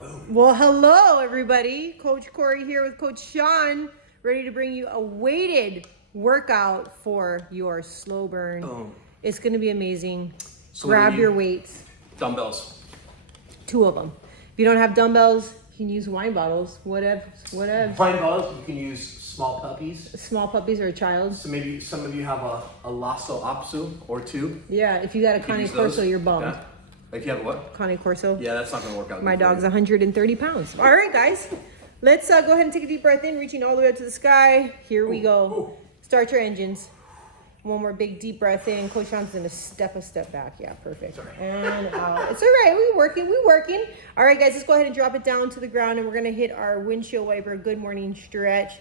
Well, hello, everybody. Coach Corrie here with Coach Sean, ready to bring you a weighted workout for your slow burn. Boom. It's going to be amazing. So Grab your weights. Dumbbells. 2 of them. If you don't have dumbbells, you can use wine bottles, whatever. Wine bottles, you can use small puppies. Small puppies or a child. So maybe some of you have a Lasso Opsu or 2. Yeah, if you got a Cane Corso, you're bummed. Yeah. If you have what? Cane Corso. Yeah, that's not going to work out. My dog's 130 pounds. All right, guys. Let's go ahead and take a deep breath in, reaching all the way up to the sky. Here we go. Start your engines. One more big deep breath in. Coach Sean's gonna step a step back. Yeah, perfect. Sorry. And out. It's all right. We're working. All right, guys, let's go ahead and drop it down to the ground, and we're gonna hit our windshield wiper good morning stretch.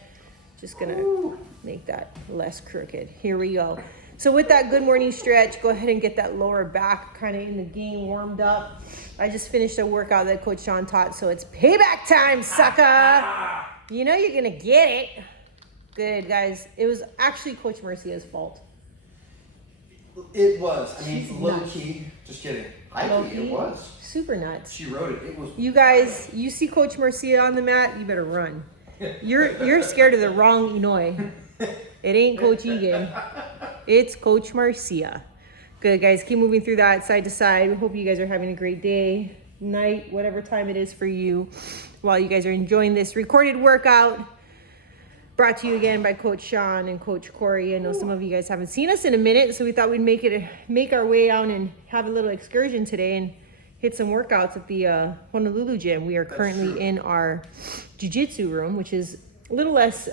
Just gonna make that less crooked. Here we go. So with that good morning stretch, go ahead and get that lower back kind of in the game warmed up. I just finished a workout that Coach Sean taught, so it's payback time, sucker. You know you're gonna get it. Good, guys. It was actually Coach Mercia's fault. It was. I mean, She's low nuts. key. Just kidding. High Low key, key? it was. Super nuts. She wrote it. It was. You guys, you see Coach Mercia on the mat, you better run. You're scared of the wrong Inoy. It ain't Coach Egan. It's Coach Mercia. Good, guys. Keep moving through that side to side. We hope you guys are having a great day, night, whatever time it is for you, while you guys are enjoying this recorded workout. Brought to you again by Coach Sean and Coach Corrie. I know some of you guys haven't seen us in a minute, so we thought we'd make our way out and have a little excursion today and hit some workouts at the Honolulu gym. We are currently in our jiu-jitsu room, which is a little less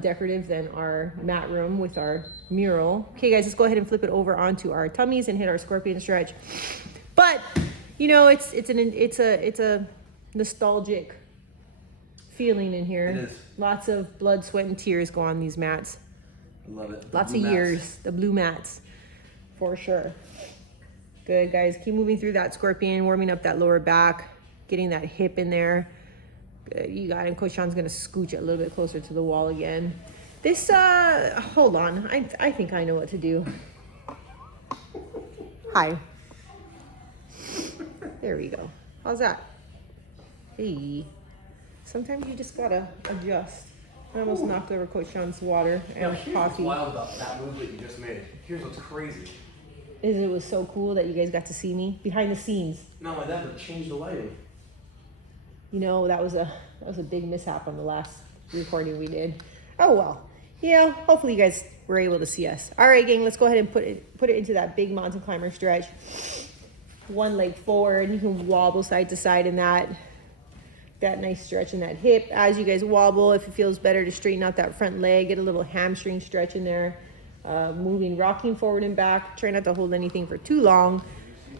decorative than our mat room with our mural. Okay, guys, let's go ahead and flip it over onto our tummies and hit our scorpion stretch. But you know, it's a nostalgic feeling in here. It is. Lots of blood, sweat, and tears go on these mats. I love it. Lots of years, the blue mats, for sure. Good, guys. Keep moving through that scorpion, warming up that lower back, getting that hip in there. Good, you got it. Coach Sean's gonna scooch it a little bit closer to the wall again. This, hold on. I think I know what to do. Hi. There we go. How's that? Hey. Sometimes you just gotta adjust. I almost knocked over Coach Sean's water Now, and here's coffee. what's wild about that move that you just made. Here's what's crazy. It was so cool that you guys got to see me behind the scenes. Not only that, but change the lighting. You know, that was a big mishap on the last recording we did. Oh well. You know, hopefully you guys were able to see us. All right, gang, let's go ahead and put it into that big mountain climber stretch. One leg forward, you can wobble side to side in that nice stretch in that hip. As you guys wobble, if it feels better to straighten out that front leg, get a little hamstring stretch in there. Moving, rocking forward and back. Try not to hold anything for too long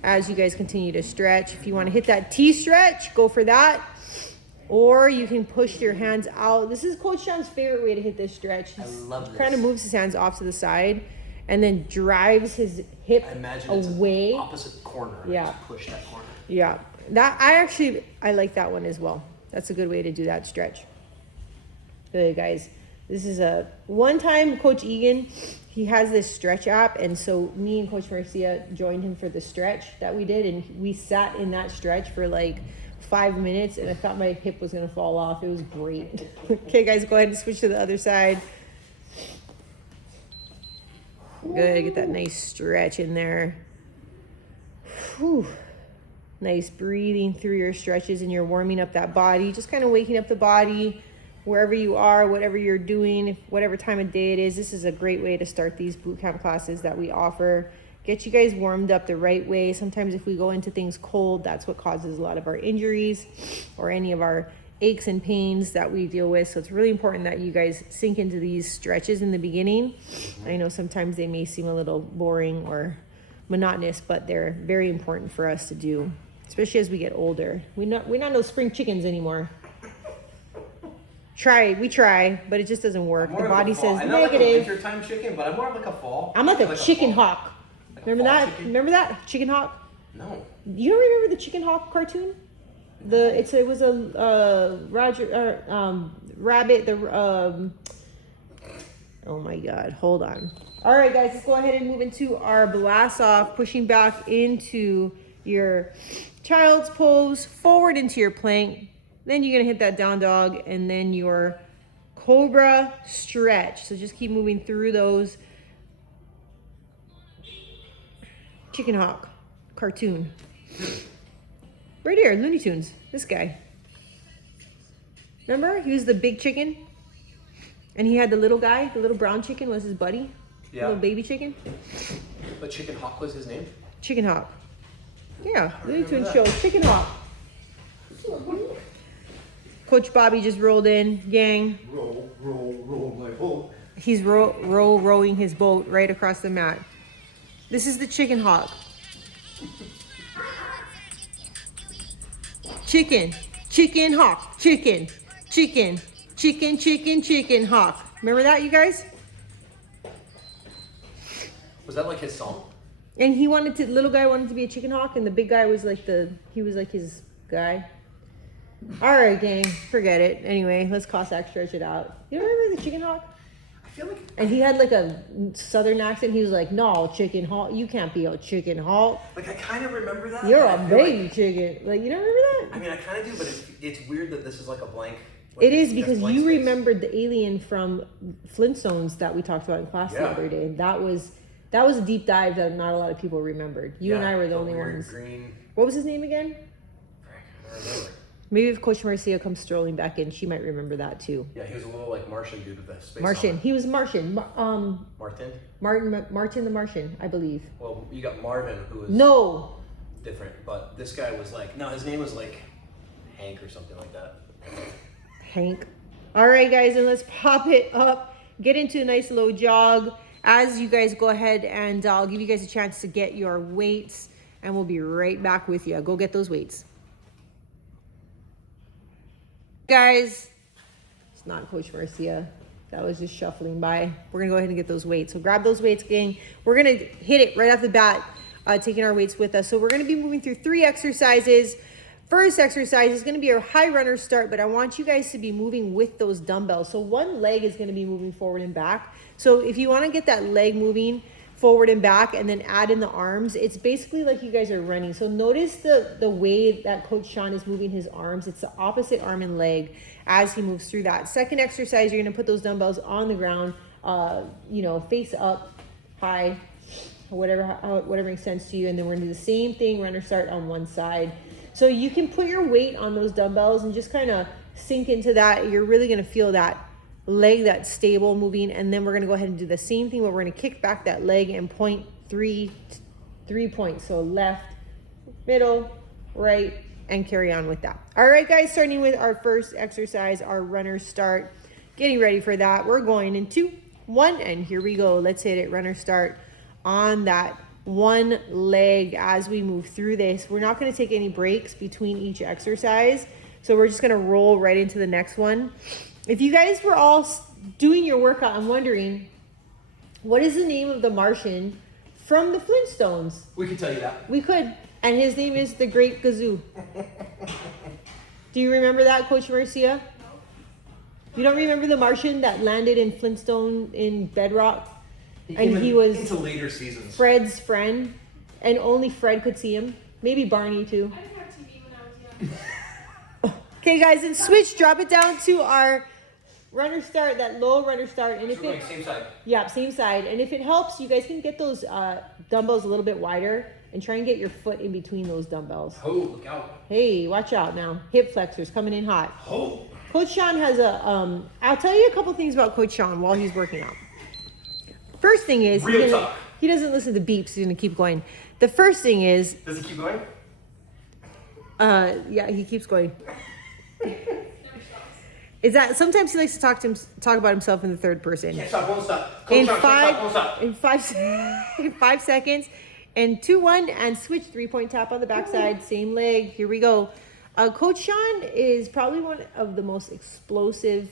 as you guys continue to stretch. If you want to hit that T stretch, go for that. Or you can push your hands out. This is Coach Sean's favorite way to hit this stretch. I love this. Kind of moves his hands off to the side and then drives his hip I imagine away. it's opposite corner. Yeah. Just push that corner. Yeah, I like that one as well. That's a good way to do that stretch. Good, guys. This is a one time Coach Egan, he has this stretch app, and so me and Coach Marcia joined him for the stretch that we did, and we sat in that stretch for like 5 minutes, and I thought my hip was gonna fall off. It was great. Okay, guys, go ahead and switch to the other side. Good, get that nice stretch in there. Whew. Nice breathing through your stretches, and you're warming up that body, just kind of waking up the body wherever you are, whatever you're doing, whatever time of day it is. This is a great way to start these boot camp classes that we offer. Get you guys warmed up the right way. Sometimes if we go into things cold, that's what causes a lot of our injuries or any of our aches and pains that we deal with. So it's really important that you guys sink into these stretches in the beginning. I know sometimes they may seem a little boring or monotonous, but they're very important for us to do, especially as we get older. We're not no spring chickens anymore. We try, but it just doesn't work. The body says I'm not like a negative. wintertime chicken, but I'm more of like a fall. I'm like a chicken hawk. Like a Remember fall that? chicken? Remember that chicken hawk? No. You don't remember the chicken hawk cartoon? It was a rabbit. Oh my God! Hold on. All right, guys, let's go ahead and move into our blast off, pushing back into your child's pose, forward into your plank. Then you're gonna hit that down dog and then your cobra stretch. So just keep moving through those. Chicken hawk cartoon. Right here, Looney Tunes, this guy. Remember, he was the big chicken? And he had the little guy, the little brown chicken was his buddy. Yeah. Little baby chicken. But Chicken Hawk was his name? Chicken hawk. Yeah, Looney Tunes show, Chicken hawk. Coach Bobby just rolled in, gang. Roll my boat. He's rowing his boat right across the mat. This is the chicken hawk. Chicken hawk, chicken hawk. Remember that, you guys? Was that like his song? And he wanted to, little guy wanted to be a chicken hawk, and the big guy was like he was like his guy. All right, gang, forget it. Anyway, let's Cossack stretch it out. You remember the chicken hawk? I feel like. And he had like a southern accent. He was like, "No, chicken hawk, you can't be a chicken hawk. Like I kind of remember that. You're but a I feel baby chicken." Like, you don't remember that? I mean, I kind of do, but it's weird that this is like a blank. It is he has because blank you space. remembered the alien from Flintstones that we talked about in class the Yeah. other day. That was a deep dive that not a lot of people remembered. You and Yeah, I were the only weird ones. Green. What was his name again? I don't remember. Maybe if Coach Marcia comes strolling back in, she might remember that too. Yeah, he was a little like Martian dude with the space. Martian. helmet. He was Martian. Martin. Martin the Martian, I believe. Well, you got Marvin, who was No. different, but this guy was like, no, his name was like Hank or something like that. Hank. All right, guys, and let's pop it up. Get into a nice low jog. As you guys go ahead, and I'll give you guys a chance to get your weights, and we'll be right back with you. Go get those weights. Guys, it's not Coach Marcia. That was just shuffling by. We're going to go ahead and get those weights. So grab those weights, gang. We're going to hit it right off the bat, taking our weights with us. So we're going to be moving through 3 exercises. First exercise is going to be our high runner start, but I want you guys to be moving with those dumbbells. So one leg is going to be moving forward and back. So if you want to get that leg moving forward and back and then add in the arms, it's basically like you guys are running. So notice the way that Coach Sean is moving his arms. It's the opposite arm and leg as he moves through that. Second exercise, you're going to put those dumbbells on the ground, face up, high, whatever makes sense to you. And then we're going to do the same thing, runner start on one side. So you can put your weight on those dumbbells and just kind of sink into that. You're really going to feel that leg that's stable moving. And then we're going to go ahead and do the same thing where we're going to kick back that leg and point 3 points. So left, middle, right, and carry on with that. All right, guys, starting with our first exercise, our runner start. Getting ready for that. We're going in 2, 1, and here we go. Let's hit it. Runner start on that one leg as we move through this. We're not going to take any breaks between each exercise. So we're just going to roll right into the next one. If you guys were all doing your workout, I'm wondering, what is the name of the Martian from the Flintstones? We could tell you that. We could. And his name is the Great Gazoo. Do you remember that, Coach Marcia? You don't remember the Martian that landed in Flintstone in Bedrock? And he was into later seasons. Fred's friend, and only Fred could see him. Maybe Barney too. I didn't have TV when I was young. Okay, guys, and switch. Drop it down to our runner start, that low runner start. And if So it, same side. yeah, same side. And if it helps, you guys can get those dumbbells a little bit wider and try and get your foot in between those dumbbells. Oh, look out. Hey, watch out now. Hip flexors coming in hot. Oh. Coach Sean has a, I'll tell you a couple things about Coach Sean while he's working out. First thing is, Real talk. he doesn't listen to beeps. He's going to keep going. The first thing is, Does it keep going? yeah, he keeps going. Is that sometimes he likes to talk about himself in the third person. Can't stop, won't stop. Coach In Sean, can't stop, won't stop. in 5 seconds, and 2, 1, and switch 3-point tap on the backside, same leg. Here we go. Coach Sean is probably one of the most explosive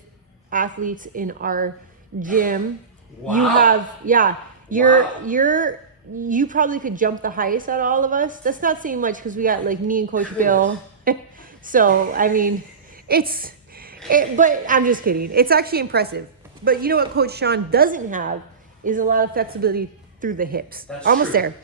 athletes in our gym. Wow. You have, yeah, you probably could jump the highest out of all of us. That's not saying much because we got like me and Coach Bill. So, I mean, but I'm just kidding. It's actually impressive. But you know what Coach Sean doesn't have is a lot of flexibility through the hips. That's Almost true. there.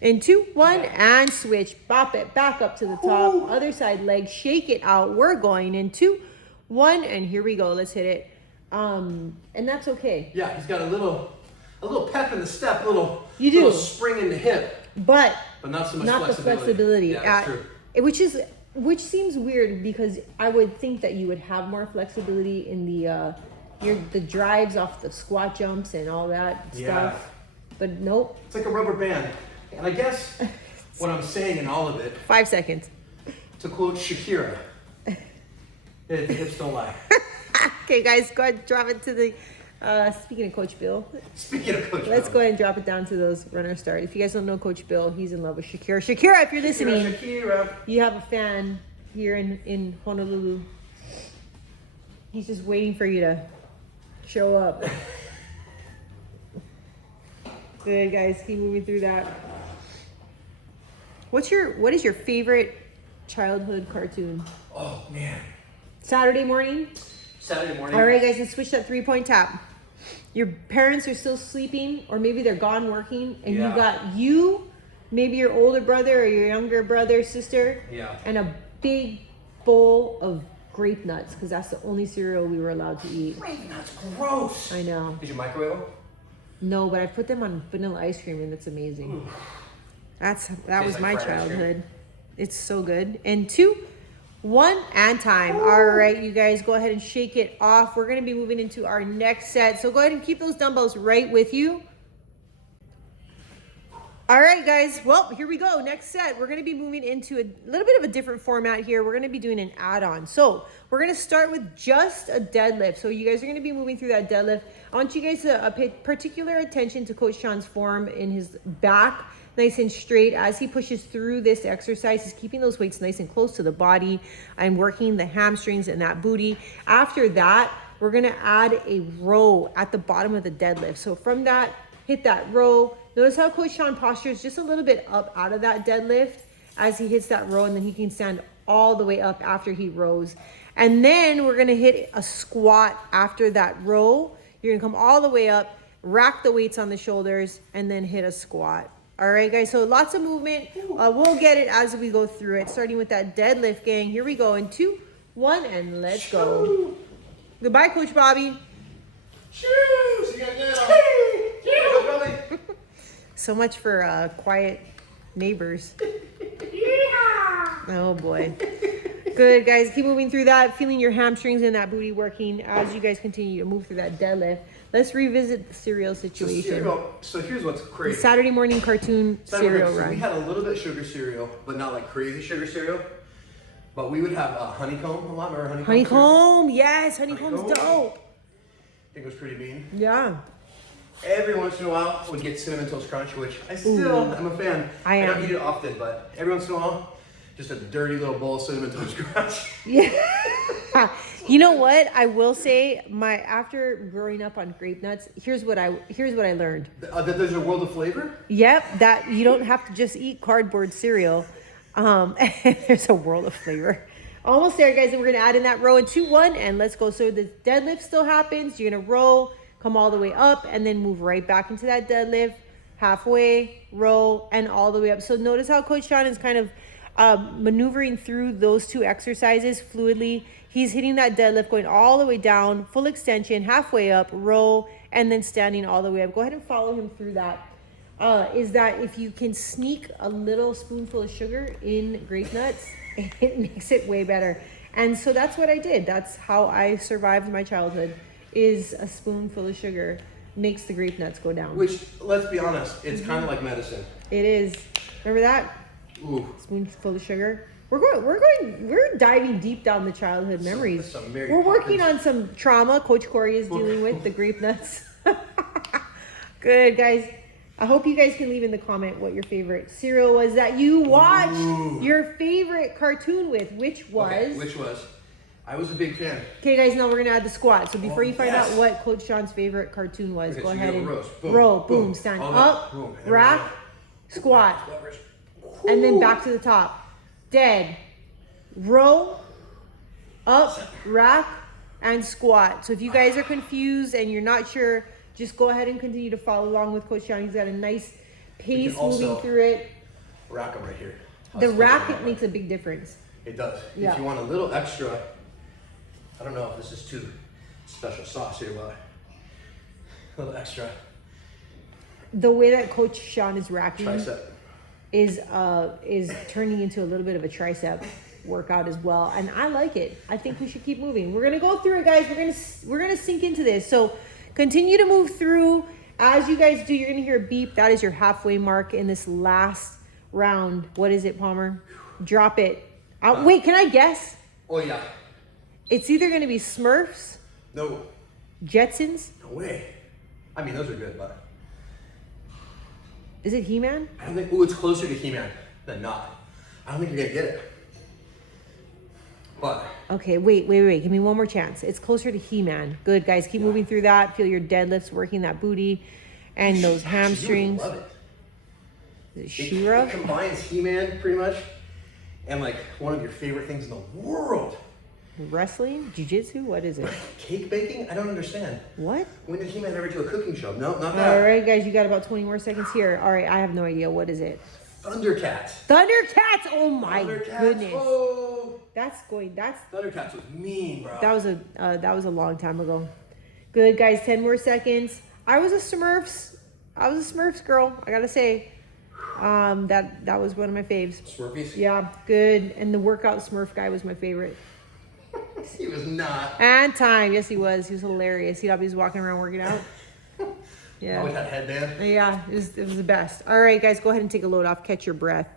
In 2, 1, and switch. Bop it back up to the top. Ooh. Other side leg, shake it out. We're going in 2, 1, and here we go. Let's hit it. And that's okay. Yeah, he's got a little pep in the step, little spring in the hip, But not so much the flexibility. Yeah, that's true. Which seems weird because I would think that you would have more flexibility in the drives off the squat jumps and all that Yeah. stuff. But nope. It's like a rubber band. And I guess what I'm saying in all of it, 5 seconds. to quote Shakira, the hips don't lie. Okay, guys, go ahead, drop it to the. Speaking of Coach Bill, Speaking of Coach let's Bill. go ahead and drop it down to those runner start. If you guys don't know Coach Bill, he's in love with Shakira. Shakira, if you're listening, Shakira. you have a fan here in Honolulu. He's just waiting for you to show up. Good, guys, keep moving through that. What is your favorite childhood cartoon? Oh, man. Saturday morning? Saturday morning. All right, guys, let's switch that 3-point tap. Your parents are still sleeping, or maybe they're gone working, and Yeah. you got maybe your older brother or your younger brother, sister, Yeah. and a big bowl of grape nuts, because that's the only cereal we were allowed to eat. Grape nuts, gross. I know. Did you microwave them? No, but I put them on vanilla ice cream, and it's amazing. That was like my fried ice cream. childhood. It's so good. And 2, 1, and time. All right, you guys, go ahead and shake it off. We're going to be moving into our next set. So go ahead and keep those dumbbells right with you. All right, guys. Well, here we go. Next set. We're going to be moving into a little bit of a different format here. We're going to be doing an add-on. So we're going to start with just a deadlift. So you guys are going to be moving through that deadlift. I want you guys to pay particular attention to Coach Sean's form in his back, nice and straight as he pushes through this exercise. He's keeping those weights nice and close to the body and working the hamstrings and that booty. After that, we're going to add a row at the bottom of the deadlift. So from that, hit that row. Notice how Coach Sean postures just a little bit up out of that deadlift as he hits that row, and then he can stand all the way up after he rows. And then we're going to hit a squat after that row. You're going to come all the way up, rack the weights on the shoulders, and then hit a squat. All right, guys, so lots of movement. We'll get it as we go through it, starting with that deadlift, gang. Here we go in 2, 1, and let's go. Goodbye, Coach Bobby. Cheers! You got now. So much for quiet neighbors. Oh, boy. Good, guys. Keep moving through that, feeling your hamstrings and that booty working as you guys continue to move through that deadlift. Let's revisit the cereal situation. So here's what's crazy. Saturday morning cartoon cereal So run. we had a little bit of sugar cereal, but not like crazy sugar cereal. But we would have honeycomb a lot. Remember honeycomb? Honeycomb, yes, honeycomb's Honeycomb. dope. I think it was pretty mean. Yeah. Every once in a while, would get Cinnamon Toast Crunch, which I still am a fan. I don't am. eat it often, but every once in a while, just a dirty little bowl of Cinnamon Toast Crunch. Yeah. You know what? I will say, after growing up on grape nuts, here's what I learned. That there's a world of flavor? Yep, that you don't have to just eat cardboard cereal. There's a world of flavor. Almost there, guys, and we're gonna add in that row in 2, 1, and let's go. So the deadlift still happens. You're gonna row, come all the way up, and then move right back into that deadlift, halfway, row, and all the way up. So notice how Coach Sean is kind of maneuvering through those 2 exercises fluidly. He's hitting that deadlift, going all the way down, full extension, halfway up, row, and then standing all the way up. Go ahead and follow him through that. Is that if you can sneak a little spoonful of sugar in grape nuts, it makes it way better. And so that's what I did. That's how I survived my childhood, is a spoonful of sugar makes the grape nuts go down. Which, let's be honest, it's kind of like medicine. It is. Remember that? Ooh. Spoonful of sugar. We're diving deep down the childhood memories. some Mary We're working Poppins. on some trauma Coach Corrie is dealing with, the grape nuts. Good, guys. I hope you guys can leave in the comment what your favorite cereal was that you watched your favorite cartoon with, which was. Okay, which was? I was a big fan. Okay, guys, now we're going to add the squat. So before you find yes. out what Coach Sean's favorite cartoon was, Okay, go so you ahead go and rows. row, boom, stand All up, that. Boom. And rack, down. squat, Leverage. and then back to the top. Dead, row, up, rack, and squat. So if you guys are confused and you're not sure, just go ahead and continue to follow along with Coach Sean. He's got a nice pace also moving through it. Rack them right here. The racket makes a big difference. It does. Yeah. If you want a little extra, I don't know if this is too special sauce here, but a little extra The way that Coach Sean is racking tricep. is turning into a little bit of a tricep workout as well, and I like it. I think we should keep moving. We're gonna go through it, guys. We're gonna sink into this. So continue to move through. As you guys do, you're gonna hear a beep. That is your halfway mark in this last round. What is it, Palmer? Drop it. Wait, can I guess? Oh yeah. It's either gonna be Smurfs, No. Jetsons. No way. I mean, those are good, but Is it He-Man? I don't think. Ooh, it's closer to He-Man than not. I don't think you're gonna get it. But Okay, wait. Give me one more chance. It's closer to He-Man. Good, guys. Keep moving through that. Feel your deadlifts working that booty and those hamstrings. You would love it. Is it She-Ra? It combines He-Man pretty much, and like one of your favorite things in the world. Wrestling? Jiu-jitsu? What is it? Cake baking? I don't understand. What? When did He-Man ever do a cooking show? No, not that. All right, guys. You got about 20 more seconds here. All right, I have no idea. What is it? Thundercats. Thundercats! Oh my Thundercats. goodness. Oh. That's Thundercats was mean, bro. that was a long time ago. Good, guys. 10 more seconds. I was a Smurfs girl. I gotta say, that was one of my faves. Smurfies? Yeah, good. And the workout Smurf guy was my favorite. He was not. And time, yes, he was. He was hilarious. He was walking around working out. Yeah. Always had a headband. Yeah, it was the best. All right, guys, go ahead and take a load off. Catch your breath.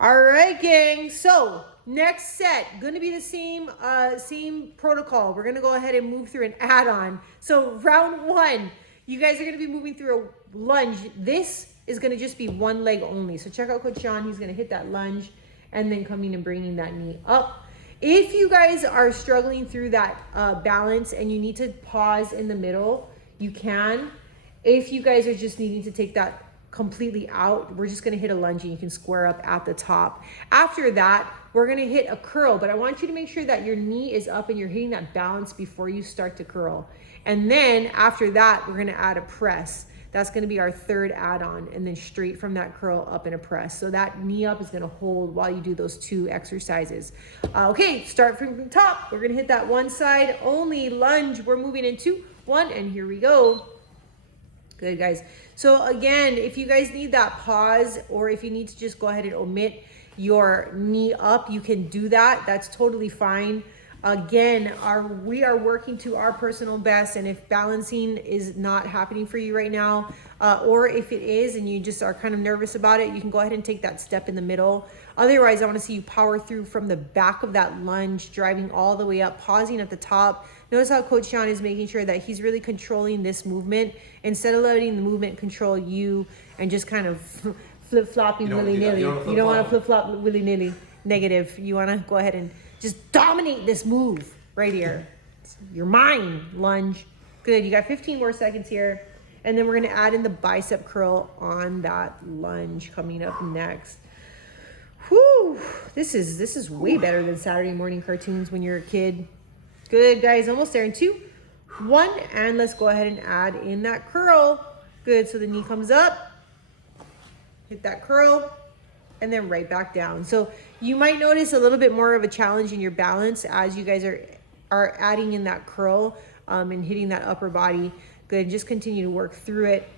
All right, gang. So next set, going to be the same protocol. We're going to go ahead and move through an add-on. So round one, you guys are going to be moving through a lunge. This is going to just be one leg only. So check out Coach Sean. He's going to hit that lunge and then coming and bringing that knee up. If you guys are struggling through that balance and you need to pause in the middle, you can. If you guys are just needing to take that completely out, we're just gonna hit a lunge and you can square up at the top. After that, we're gonna hit a curl, but I want you to make sure that your knee is up and you're hitting that balance before you start to curl. And then after that, we're gonna add a press. That's gonna be our third add-on, and then straight from that curl up in a press. So that knee up is gonna hold while you do those two exercises. Okay, start from the top. We're gonna hit that one side only lunge. We're moving in 2, 1, and here we go. Good, guys. So again, if you guys need that pause, or if you need to just go ahead and omit your knee up, you can do that. That's totally fine. Again, we are working to our personal best, and if balancing is not happening for you right now, or if it is and you just are kind of nervous about it, you can go ahead and take that step in the middle. Otherwise, I want to see you power through from the back of that lunge, driving all the way up, pausing at the top. Notice how Coach Sean is making sure that he's really controlling this movement instead of letting the movement control you and just kind of flip-flopping willy-nilly. You don't want to flip-flop willy-nilly. Negative. You want to go ahead and just dominate this move right here. You're mine, lunge. Good, you got 15 more seconds here. And then we're gonna add in the bicep curl on that lunge coming up next. Whew, this is way better than Saturday morning cartoons when you're a kid. Good, guys, almost there in 2, 1, and let's go ahead and add in that curl. Good, so the knee comes up, hit that curl, and then right back down. So you might notice a little bit more of a challenge in your balance as you guys are adding in that curl and hitting that upper body. Good, just continue to work through it.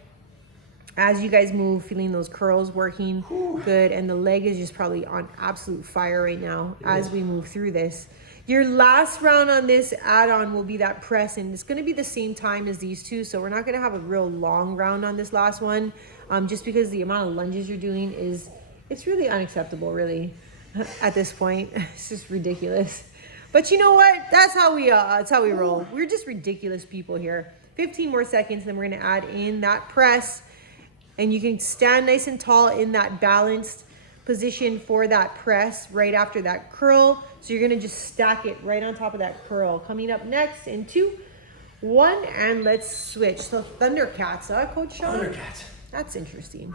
As you guys move, feeling those curls working. Good, and the leg is just probably on absolute fire right now as we move through this. Your last round on this add-on will be that press, and it's gonna be the same time as these two, so we're not gonna have a real long round on this last one, just because the amount of lunges you're doing it's really unacceptable, really, at this point. It's just ridiculous. But you know what? That's how we roll. We're just ridiculous people here. 15 more seconds, then we're gonna add in that press, and you can stand nice and tall in that balanced position for that press right after that curl. So you're gonna just stack it right on top of that curl. Coming up next in 2, 1, and let's switch. So Thundercats, huh, Coach Sean? Thundercats. That's interesting.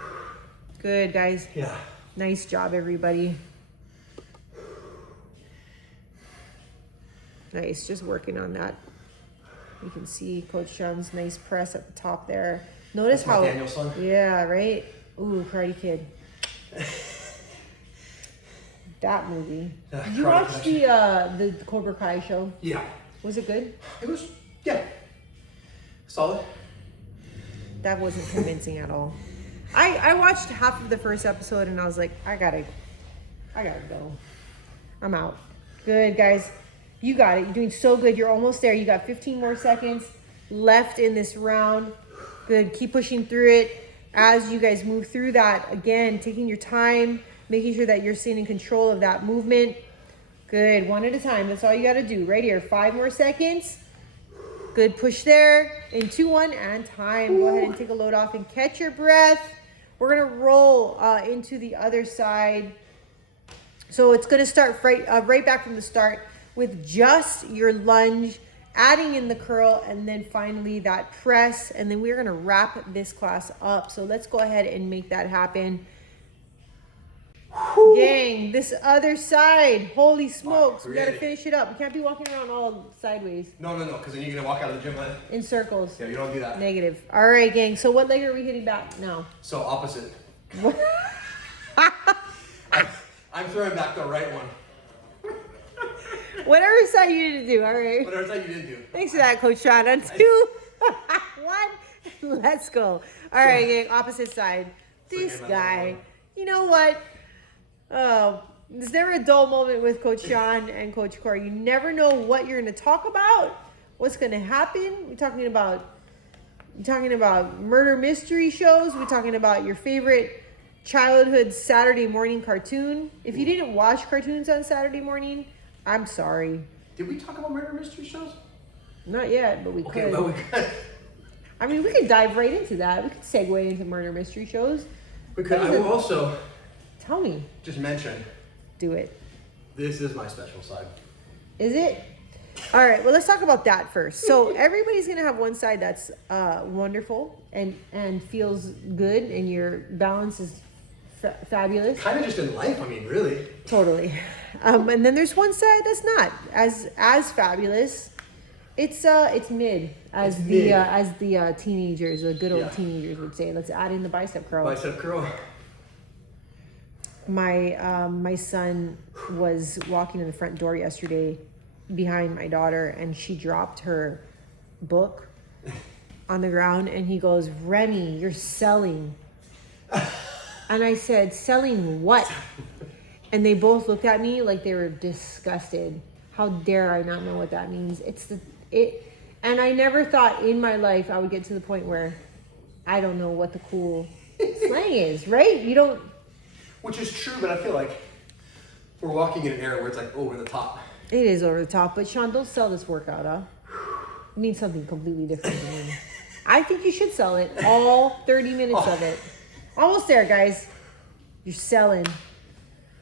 Good, guys. Yeah. Nice job, everybody. Nice, just working on that You can see Coach Sean's nice press at the top there. Notice That's my how. Daniel's son. Yeah, right? Ooh, Karate Kid. That movie. Did you Karate watch Connection. the Cobra Kai show? Yeah. Was it good? It was, yeah. Solid. That wasn't convincing at all. I watched half of the first episode and I was like, I gotta go. I'm out. Good, guys. You got it. You're doing so good. You're almost there. You got 15 more seconds left in this round. Good. Keep pushing through it. As you guys move through that, again, taking your time, making sure that you're staying in control of that movement. Good. One at a time. That's all you got to do. Right here. 5 more seconds. Good. Push there. In 2, 1, and time. Go ahead and take a load off and catch your breath. We're going to roll into the other side. So it's going to start right back from the start with just your lunge, adding in the curl, and then finally that press. And then we're going to wrap this class up. So let's go ahead and make that happen. Whew. Gang, this other side. Holy smokes. We got to finish it up. We can't be walking around all sideways. No, because then you're going to walk out of the gym, man. In circles. Yeah, you don't do that. Negative. All right, gang. So what leg are we hitting back now? So opposite. I'm throwing back the right one. Whatever side you need to do. All right. Whatever side you didn't do. Thanks for that, Coach Sean. On 2, 1, let's go. All right, gang. Opposite side. This guy. You know what? Oh, there's never a dull moment with Coach Sean and Coach Corrie. You never know what you're going to talk about, what's going to happen. You're talking about murder mystery shows. We're talking about your favorite childhood Saturday morning cartoon. If you didn't watch cartoons on Saturday morning, I'm sorry. Did we talk about murder mystery shows? Not yet, but we Okay, could. but we could. I mean, we could dive right into that. We could segue into murder mystery shows. We could. I will also Tell me. just mention, Do it. this is my special side. Is it? All right, well, let's talk about that first. So everybody's going to have one side that's wonderful and feels good, and your balance is fabulous. Kind of just in life, I mean, really. Totally. And then there's one side that's not as fabulous. It's mid, as It's the mid. teenagers, the good old Yeah. teenagers would say. Let's add in the bicep curl. Bicep curl. My son was walking in the front door yesterday behind my daughter, and she dropped her book on the ground, and he goes, "Remy, you're selling." And I said, "Selling what?" And they both looked at me like they were disgusted. How dare I not know what that means? And I never thought in my life I would get to the point where I don't know what the cool slang is, right? You don't. Which is true, but I feel like we're walking in an era where it's like over the top. It is over the top, but Sean, don't sell this workout, huh? It means something completely different to me. I think you should sell it, all 30 minutes of it. Almost there, guys. You're selling.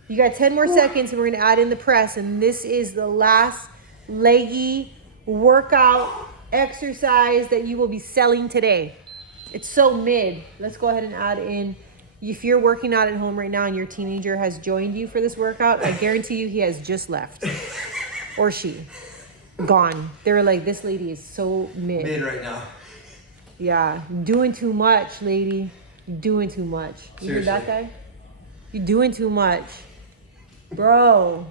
You got 10 more seconds, and we're going to add in the press, and this is the last leggy workout exercise that you will be selling today. It's so mid. Let's go ahead and add in. If you're working out at home right now and your teenager has joined you for this workout, I guarantee you he has just left. Or she. Gone. They were like, this lady is so mid. Mid right now. Yeah. Doing too much, lady. You're doing too much. You hear that guy? You're doing too much. Bro.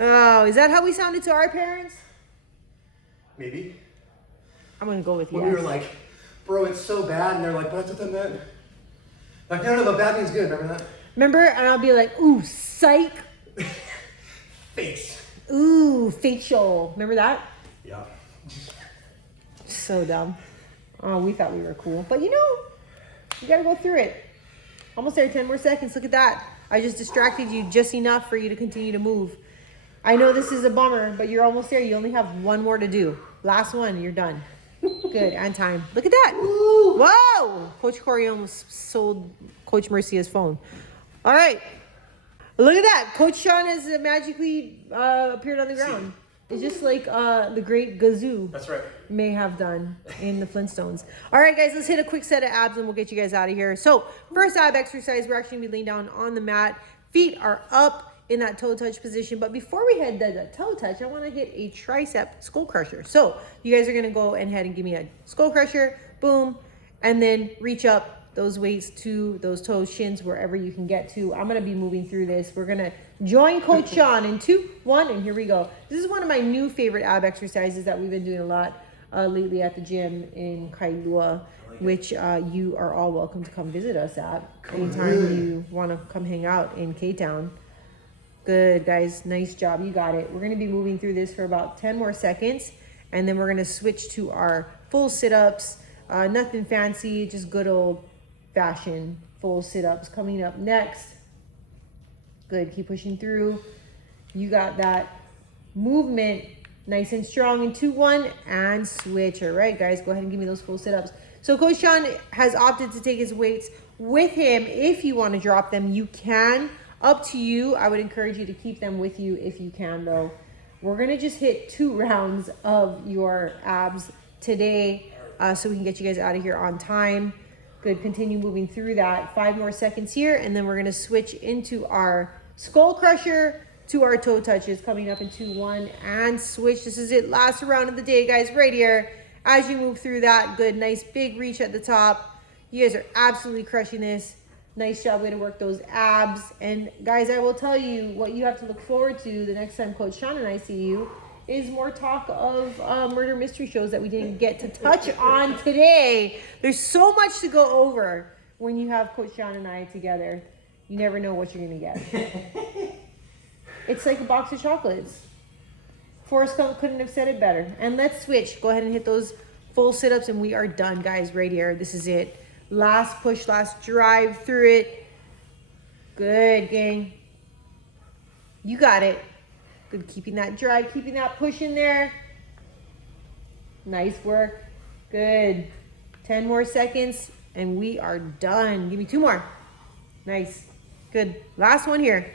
Oh, is that how we sounded to our parents? Maybe. I'm going to go with When yes. we were like, bro, it's so bad. And they're like, but that's what that meant. Like, no, but bad means good. Remember that? Remember? And I'll be like, ooh, psych. Face. Ooh, facial. Remember that? Yeah. So dumb. Oh, we thought we were cool. But you know, you gotta go through it. Almost there, 10 more seconds. Look at that. I just distracted you just enough for you to continue to move. I know this is a bummer, but you're almost there. You only have one more to do. Last one, you're done. Good, and time. Look at that. Woo. Whoa! Coach Corrie almost sold Coach Mercia's phone. All right. Look at that. Coach Sean has magically appeared on the ground. It's just like the great Gazoo That's right. may have done in the Flintstones. All right, guys, let's hit a quick set of abs and we'll get you guys out of here. So first ab exercise, we're actually going to be laying down on the mat. Feet are up in that toe touch position. But before we head to the toe touch, I want to hit a tricep skull crusher. So you guys are going to go ahead and give me a skull crusher, boom, and then reach up those weights to those toes, shins, wherever you can get to. I'm going to be moving through this. We're going to join Coach Sean in 2, 1, and here we go. This is one of my new favorite ab exercises that we've been doing a lot lately at the gym in Kailua, which you are all welcome to come visit us at anytime you want to come hang out in K-Town. Good, guys. Nice job. You got it. We're going to be moving through this for about 10 more seconds, and then we're going to switch to our full sit-ups. Nothing fancy, just good old-fashioned full sit-ups coming up next. Good. Keep pushing through. You got that movement nice and strong in 2, 1, and switch. All right, guys, go ahead and give me those full sit-ups. So Coach Sean has opted to take his weights with him. If you want to drop them, you can. Up to you. I would encourage you to keep them with you if you can, though. We're going to just hit 2 rounds of your abs today so we can get you guys out of here on time. Good. Continue moving through that. 5 more seconds here, and then we're going to switch into our skull crusher to our toe touches coming up in 2, 1, and switch. This is it. Last round of the day, guys, right here. As you move through that, good, nice big reach at the top. You guys are absolutely crushing this. Nice job, way to work those abs. And guys, I will tell you what you have to look forward to the next time Coach Sean and I see you is more talk of murder mystery shows that we didn't get to touch on today. There's so much to go over when you have Coach Sean and I together. You never know what you're gonna get. It's like a box of chocolates. Forrest Gump couldn't have said it better. And let's switch. Go ahead and hit those full sit-ups, and we are done, guys, right here. This is it. Last push, last drive through it. Good, gang. You got it. Good, keeping that drive, keeping that push in there. Nice work. Good. 10 more seconds, and we are done. Give me 2 more. Nice. Good. Last one here.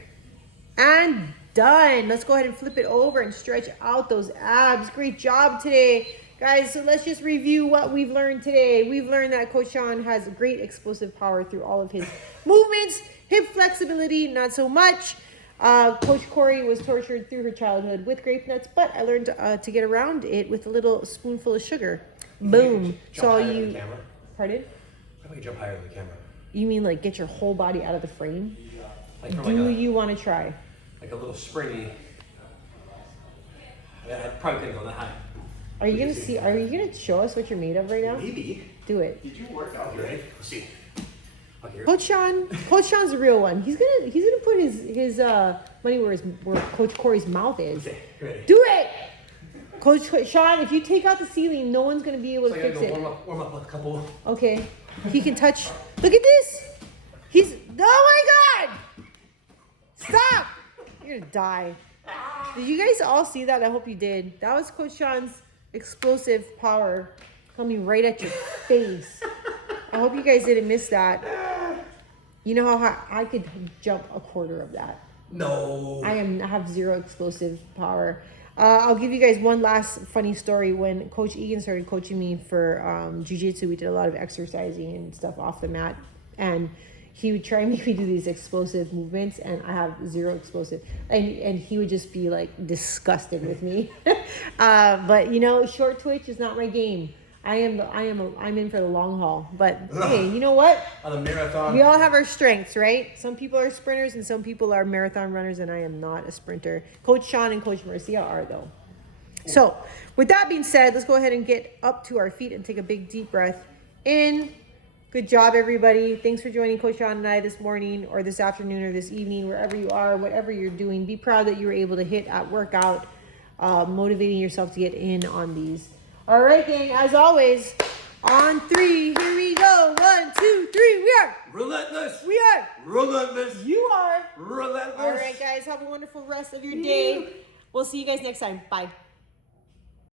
And done. Let's go ahead and flip it over and stretch out those abs. Great job today, guys. So let's just review what we've learned today. We've learned that Coach Sean has great explosive power through all of his movements. Hip flexibility, not so much. Coach Corrie was tortured through her childhood with grape nuts, but I learned to get around it with a little spoonful of sugar. Boom. So all you... Pardon? How about you jump higher than the camera? You mean like get your whole body out of the frame? Like Do you want to try? Like a little springy. I probably couldn't go that high. Are you gonna see? Are you gonna show us what you're made of right now? Maybe. Do it. Did you work out? You ready? Let's see. Okay. Coach Sean's the real one. He's gonna put his money where Coach Corey's mouth is. Okay, ready. Do it, Coach Sean. If you take out the ceiling, no one's gonna be able to fix it. Warm up a couple. Okay, he can touch. Look at this. Oh my God! Stop! You're gonna die. Did you guys all see that? I hope you did. That was Coach Sean's explosive power coming right at your face. I hope you guys didn't miss that. You know how high I could jump a quarter of that. No. I have zero explosive power. I'll give you guys one last funny story. When Coach Egan started coaching me for jiu-jitsu, we did a lot of exercising and stuff off the mat. And he would try and make me do these explosive movements, and I have zero explosive. And he would just be like disgusted with me. But you know, short twitch is not my game. I'm in for the long haul. But hey, you know what? On a marathon. We all have our strengths, right? Some people are sprinters and some people are marathon runners, and I am not a sprinter. Coach Sean and Coach Marcia are, though. So with that being said, let's go ahead and get up to our feet and take a big deep breath in. Good job, everybody. Thanks for joining Coach Sean and I this morning or this afternoon or this evening, wherever you are, whatever you're doing. Be proud that you were able to hit at workout, motivating yourself to get in on these. All right, gang, as always, on 3, here we go. 1, 2, 3, we are relentless. We are relentless. You are relentless. All right, guys, have a wonderful rest of your day. We'll see you guys next time. Bye.